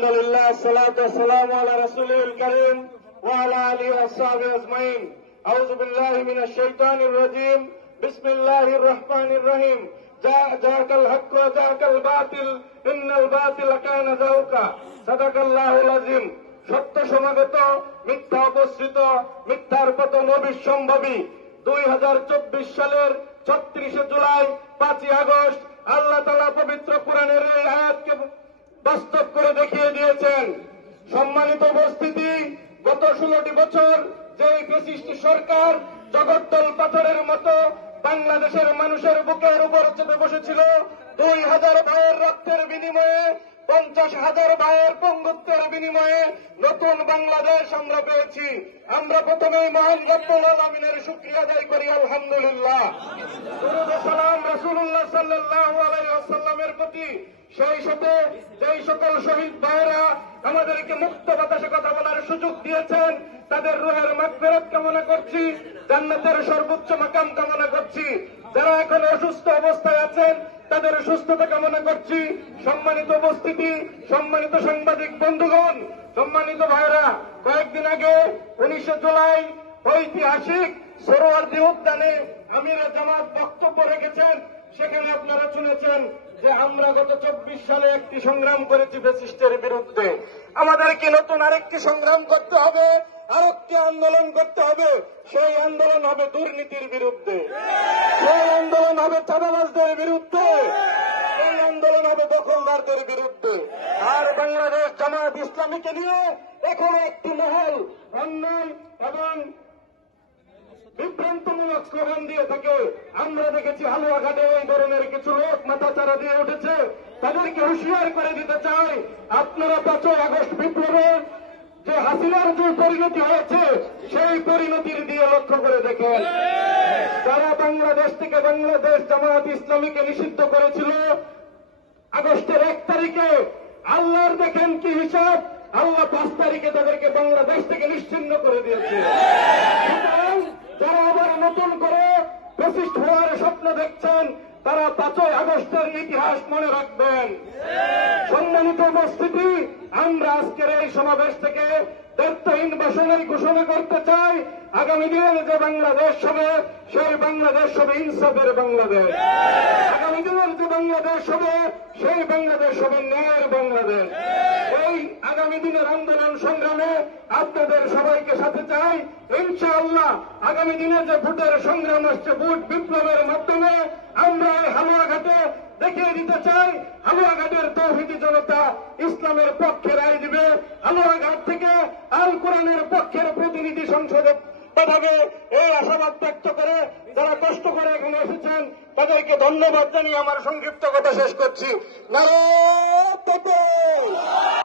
আলহামদুলিল্লাহ সালাতু ওয়াসসালামু আলা রাসূলিল কারীম ওয়া আলা আলিহি ওয়া সাহবিহি আজমাইন। আউযু বিল্লাহি মিনাশ শাইতানির রাজীম। বিসমিল্লাহির রহমানির রহিম। জাআকাল হক ওয়া জাআকাল বাতিল ইন্নাল বাতিলা কানা যাউকা। সাদাকাল্লাহুল আযীম। সত্য সমাগত, মিথ্যা উপস্থিত, মিথ্যার পতন অবিসম্ভাবী। 2024 সালের 36 জুলাই 5 আগস্ট আল্লাহ তাআলা পবিত্র কোরআনের এই আয়াতকে বাস্তব করে দেখিয়ে দিয়েছেন। সম্মানিত উপস্থিতি, গত 16টি বছর যে ফ্যাসিস্ট সরকার জগদ্দল পাথরের মতো বাংলাদেশের মানুষের বুকের উপর চেপে বসেছিল, 2000 ভাইয়ের রক্তের বিনিময়ে, 50,000 ভাইয়ের পঙ্গুত্বের বিনিময়ে নতুন বাংলাদেশ আমরা পেয়েছি। আমরা প্রথমেই মহান রব্বুল আলামিনের শুকরিয়া আদায় করি, আলহামদুলিল্লাহ। দরুদ ও সালাম রাসূলুল্লাহ সাল্লাল্লাহু আলাইহি ওয়াসাল্লামের প্রতি। সেই সাথে যেই সকল শহীদ ভাইয়েরা আমাদেরকে মুক্ত বাতাসে কথা বলার সুযোগ দিয়েছেন, তাদের রূহের মাগফিরাত কামনা করছি, জান্নাতের সর্বোচ্চ মাকাম কামনা করছি। যারা এখন অসুস্থ অবস্থায় আছেন, তাদের সুস্থতা কামনা করছি। সম্মানিত উপস্থিতি, সম্মানিত সাংবাদিক বন্ধুগণ, সম্মানিত ভাইরা, কয়েকদিন আগে 19 জুলাই ঐতিহাসিক সোহরাওয়ার্দী উদ্যানে আমিরে জামাত বক্তব্য রেখেছেন। সেখানে আপনারা শুনেছেন যে আমরা গত 24 সালে একটি সংগ্রাম করেছি ফ্যাসিস্টের বিরুদ্ধে। আমাদেরকে নতুন আরেকটি সংগ্রাম করতে হবে, আরেকটি আন্দোলন করতে হবে। সেই আন্দোলন হবে দুর্নীতির বিরুদ্ধে, সেই আন্দোলন হবে চাঁদাবাজদের বিরুদ্ধে, সেই আন্দোলন হবে দখলদারদের বিরুদ্ধে। আর বাংলাদেশ জামাত ইসলামীকে নিয়ে এখানে একটি মহল অন্যায় এবং বিভ্রান্তমূলক স্লোগান দিয়ে থাকে। আমরা দেখেছি হালুয়াঘাটে এই ধরনের কিছু লোক মাথাচাড়া দিয়ে উঠেছে। তাদেরকে হুঁশিয়ার করে দিতে চাই, আপনারা 5 আগস্ট বিপ্লবের যে হাসিনার যে পরিণতি হয়েছে, সেই পরিণতির দিয়ে লক্ষ্য করে দেখেন। যারা বাংলাদেশ থেকে বাংলাদেশ জামাত ইসলামীকে নিষিদ্ধ করেছিল আগস্টের 1 তারিখে, আল্লাহর দেখেন কি হিসাব। আল্লাহ 5 তারিখে তাদেরকে বাংলাদেশ থেকে নিশ্চিহ্ন করে দিয়েছে। যারা আবার নতুন করে ফ্যাসিস্ট হওয়ার স্বপ্ন দেখছেন, তারা 5 আগস্টের ইতিহাস মনে রাখবেন। সম্মানিত উপস্থিতি, আমরা আজকের এই সমাবেশ থেকে দায়িত্বহীন ভাষণের ঘোষণা করতে চাই, আগামী দিনের যে বাংলাদেশ হবে, সেই বাংলাদেশ হবে ইনসাফের বাংলাদেশ। আগামী দিনের যে বাংলাদেশ হবে, সেই বাংলাদেশ হবে ন্যায়ের বাংলাদেশ। এই আগামী দিনের আন্দোলন সংগ্রামে আপনাদের সবাইকে সাথে চাই। ইনশাআল্লাহ আগামী দিনে যে ভোটের সংগ্রাম আসছে, ভোট বিপ্লবের মাধ্যমে আমরা এই হালুয়াঘাটে দেখিয়ে দিতে চাই, হালুয়াঘাটের তৌহিদি জনতা ইসলামের পক্ষে রায় দিবে। হালুয়াঘাট থেকে আল কোরআনের পক্ষের প্রতিনিধি সংসদে পাঠাবে, এই আশাবাদ ব্যক্ত করে যারা কষ্ট করে এখানে এসেছেন তাদেরকে ধন্যবাদ জানিয়ে আমার সংক্ষিপ্ত কথা শেষ করছি। নারায়ণ